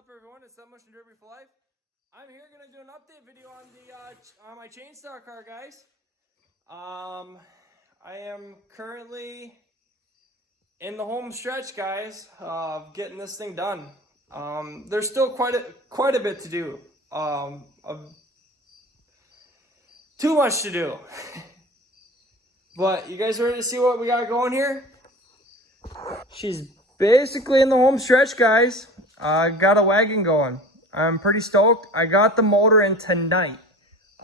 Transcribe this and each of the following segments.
up, everyone? It's That Motion Derby for Life. I'm here gonna do an update video on the on my Chainsaw car, guys. I am currently in the home stretch, guys, of getting this thing done. There's still quite a bit to do. Too much to do. But you guys ready to see what we got going here? She's basically in the home stretch, guys. Got a wagon going. I'm pretty stoked. I got the motor in tonight.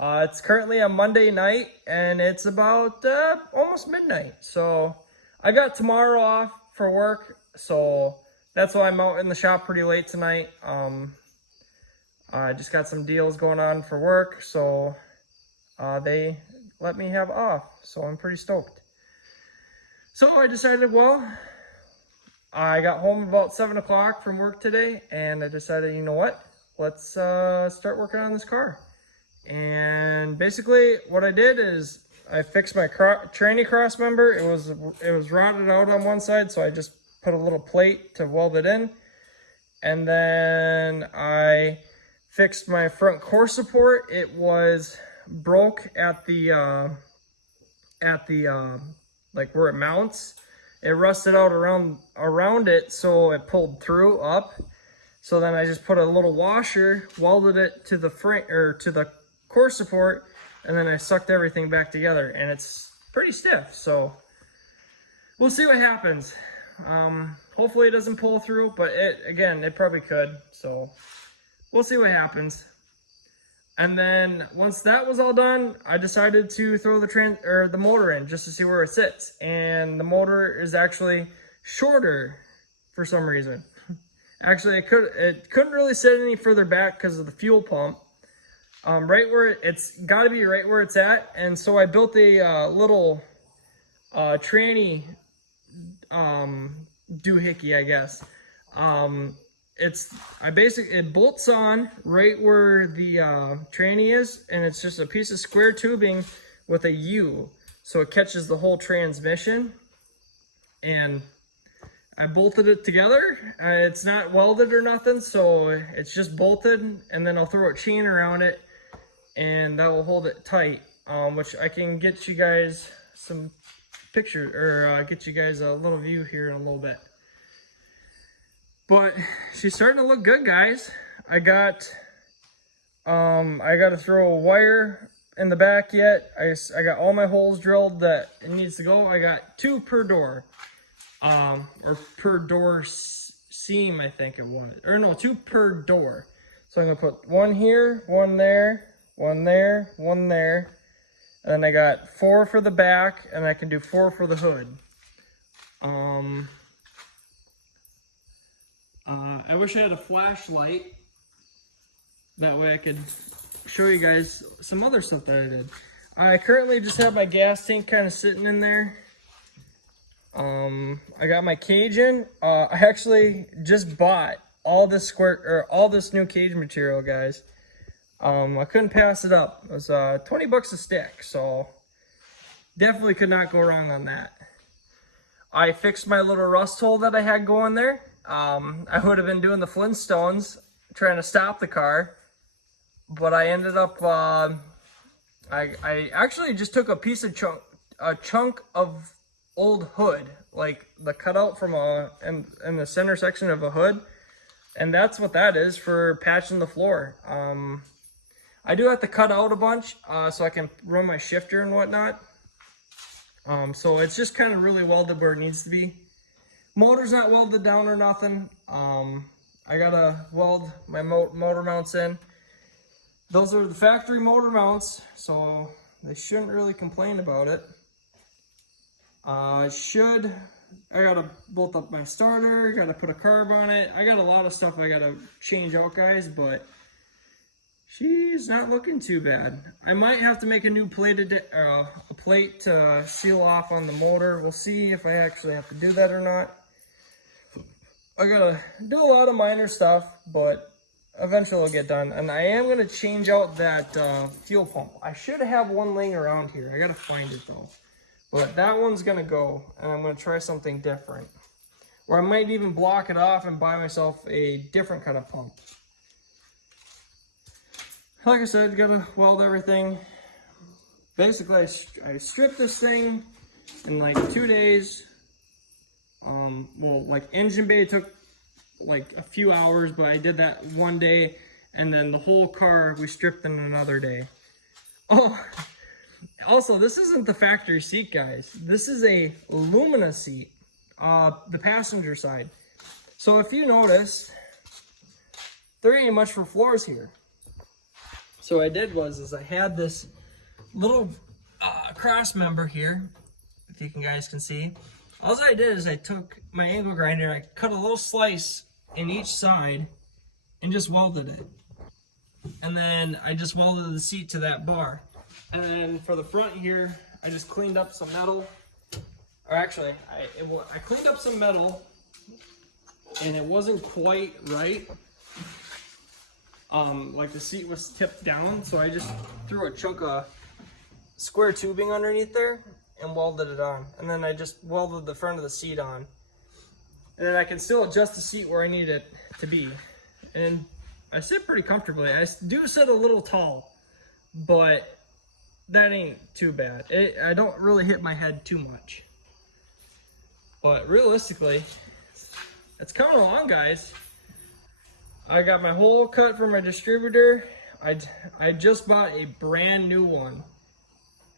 It's currently a Monday night, and it's about almost midnight. So I got tomorrow off for work, so that's why I'm out in the shop pretty late tonight. I just got some deals going on for work, so they let me have off. So I'm pretty stoked. So I decided, well, I got home about 7 o'clock from work today, and I decided, you know what? Let's start working on this car. And basically what I did is I fixed my tranny cross member. It was rotted out on one side, so I just put a little plate to weld it in. And then I fixed my front core support. It was broke at the like where it mounts. It rusted out around it, so it pulled through up. So then I just put a little washer, welded it to the frame or to the core support, and then I sucked everything back together, and it's pretty stiff. So we'll see what happens. Hopefully it doesn't pull through, but it probably could. So we'll see what happens. And then once that was all done, I decided to throw the motor in just to see where it sits. And the motor is actually shorter for some reason. Actually, it couldn't really sit any further back because of the fuel pump. Right where it's got to be right where it's at. And so I built a little tranny doohickey, I guess. It bolts on right where the tranny is, and it's just a piece of square tubing with a U, so it catches the whole transmission. And I bolted it together. It's not welded or nothing, so it's just bolted, and then I'll throw a chain around it, and that will hold it tight. Which I can get you guys some pictures, or get you guys a little view here in a little bit. But she's starting to look good, guys. I got to throw a wire in the back yet. I got all my holes drilled that it needs to go. I got 2 per door, or per door seam, I think it was. Or no, 2 per door. So I'm gonna put 1 here, 1 there, 1 there, 1 there. And then I got 4 for the back, and I can do 4 for the hood. I wish I had a flashlight. That way I could show you guys some other stuff that I did. I currently just have my gas tank kind of sitting in there. I got my cage in. I actually just bought all this new cage material, guys. I couldn't pass it up. It was 20 bucks a stick, so definitely could not go wrong on that. I fixed my little rust hole that I had going there. I would have been doing the Flintstones trying to stop the car, but I ended up I actually just took a chunk of old hood, like the cutout from in the center section of a hood, and that's what that is for patching the floor. I do have to cut out a bunch so I can run my shifter and whatnot. So it's just kind of really welded where it needs to be. Motor's not welded down or nothing. I gotta weld my motor mounts in. Those are the factory motor mounts, so they shouldn't really complain about it. I gotta bolt up my starter, gotta put a carb on it. I got a lot of stuff I gotta change out, guys, but she's not looking too bad. I might have to make a new plate to seal off on the motor. We'll see if I actually have to do that or not. I gotta do a lot of minor stuff, but eventually it'll get done. And I am gonna change out that fuel pump. I should have one laying around here. I gotta find it though. But that one's gonna go, and I'm gonna try something different. Or I might even block it off and buy myself a different kind of pump. Like I said, gotta weld everything. Basically, I stripped this thing in like 2 days. Well, like engine bay took like a few hours, but I did that 1 day, and then the whole car we stripped in another day. Oh, also, this isn't the factory seat, guys. This is a Lumina seat, the passenger side. So if you notice, there ain't much for floors here. So what I did was I had this little cross member here, if you guys can see. All I did is I took my angle grinder, I cut a little slice in each side and just welded it. And then I just welded the seat to that bar. And then for the front here, I just cleaned up some metal. Or actually, I cleaned up some metal and it wasn't quite right. Like the seat was tipped down, so I just threw a chunk of square tubing underneath there and welded it on. And then I just welded the front of the seat on. And then I can still adjust the seat where I need it to be. And I sit pretty comfortably. I do sit a little tall, but that ain't too bad. I don't really hit my head too much. But realistically, it's coming along, guys. I got my hole cut for my distributor. I just bought a brand new one,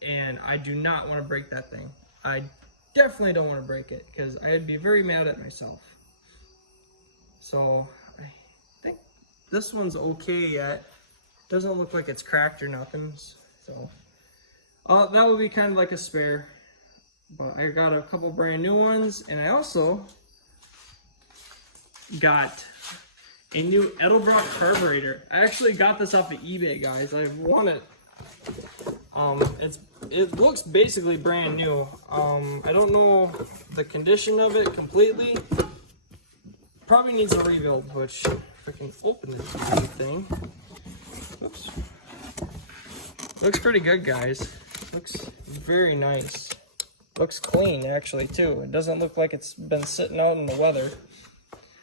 and I do not want to break that thing. I definitely don't want to break it because I'd be very mad at myself. So I think this one's okay yet. Doesn't look like it's cracked or nothing. So that would be kind of like a spare. But I got a couple brand new ones, and I also got a new Edelbrock carburetor. I actually got this off of eBay, guys. I've won it. It looks basically brand new. I don't know the condition of it completely. Probably needs a rebuild, which if I can open this thing. Oops. Looks pretty good, guys. Looks very nice. Looks clean, actually, too. It doesn't look like it's been sitting out in the weather.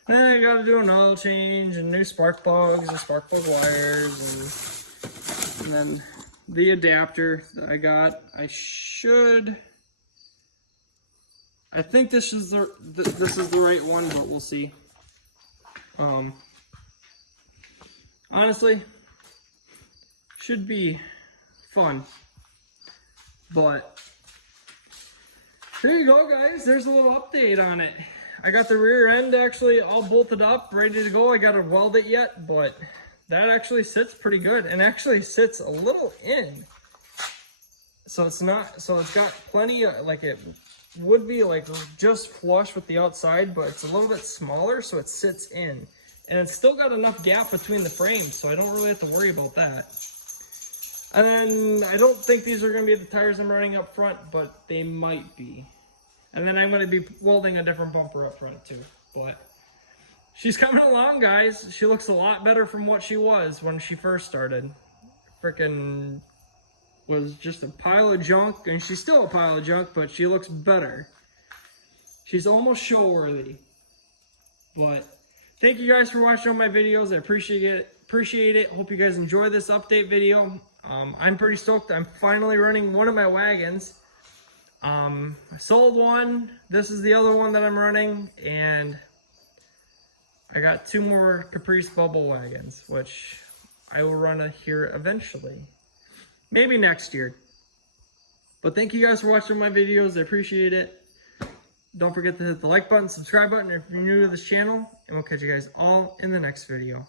And then I gotta do an oil change and new spark plugs and spark plug wires, and then the adapter that I got. I think this is the right one, but we'll see. Honestly, should be fun. But there you go, guys. There's a little update on it. I got the rear end actually all bolted up, ready to go. I gotta weld it yet, but that actually sits pretty good and actually sits a little in. So it's got plenty of, like, it would be like just flush with the outside, but it's a little bit smaller, so it sits in. And it's still got enough gap between the frames, so I don't really have to worry about that. And then I don't think these are gonna be the tires I'm running up front, but they might be. And then I'm going to be welding a different bumper up front too. But she's coming along, guys. She looks a lot better from what she was when she first started. Frickin' was just a pile of junk, and she's still a pile of junk, but she looks better. She's almost show worthy. But thank you guys for watching all my videos. I appreciate it. Hope you guys enjoy this update video. I'm pretty stoked. I'm finally running one of my wagons. I sold one. This is the other one that I'm running, and I got 2 more Caprice bubble wagons, which I will run here eventually. Maybe next year. But thank you guys for watching my videos. I appreciate it. Don't forget to hit the like button, subscribe button if you're new to this channel, and we'll catch you guys all in the next video.